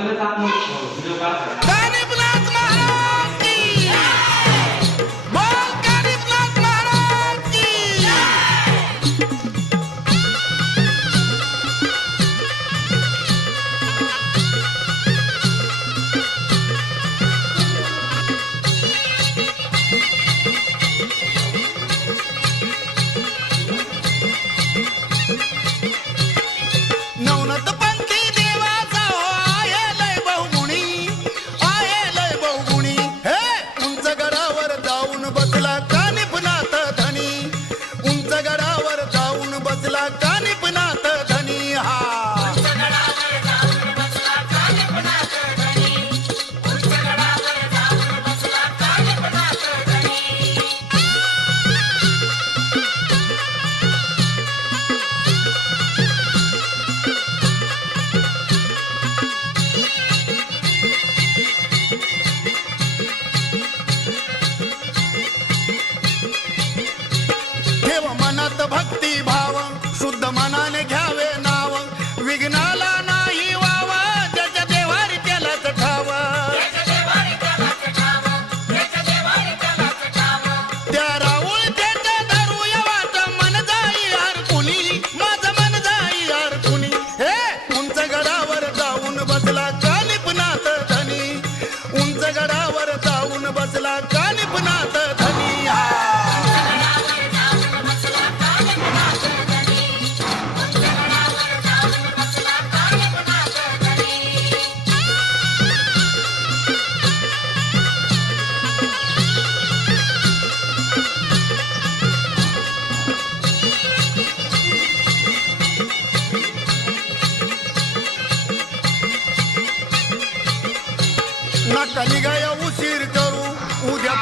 गरीबनाथ महाराज की बोल, गरीबनाथ महाराज की। नवनाथ पंथी देवाचा हो आहे लय बहुगुणी, आहे लय बहुगुणी। हे उंच गडावर जाऊन बसला कानिफनाथ धनी, उंच गडावर जाऊन बसला कानिफनाथ धनी। हा ठेव मनात भक्ती भाव, शुद्ध मनाने घ्यावे नाव, विघ्नाला नाही वाव, ज्याच्या देवारी त्यालाच ठाव। त्या राऊळ त्याच्या दारूया वाट, मन जाई हरकुनी, माझं मन जाई हरकुनी। हे उंच गडावर जाऊन बसला कानिफनाथ धनी, उंच गडावर जाऊन बसला कानिफनाथ धनी। हा नका निघाया उशीर करू, उद्या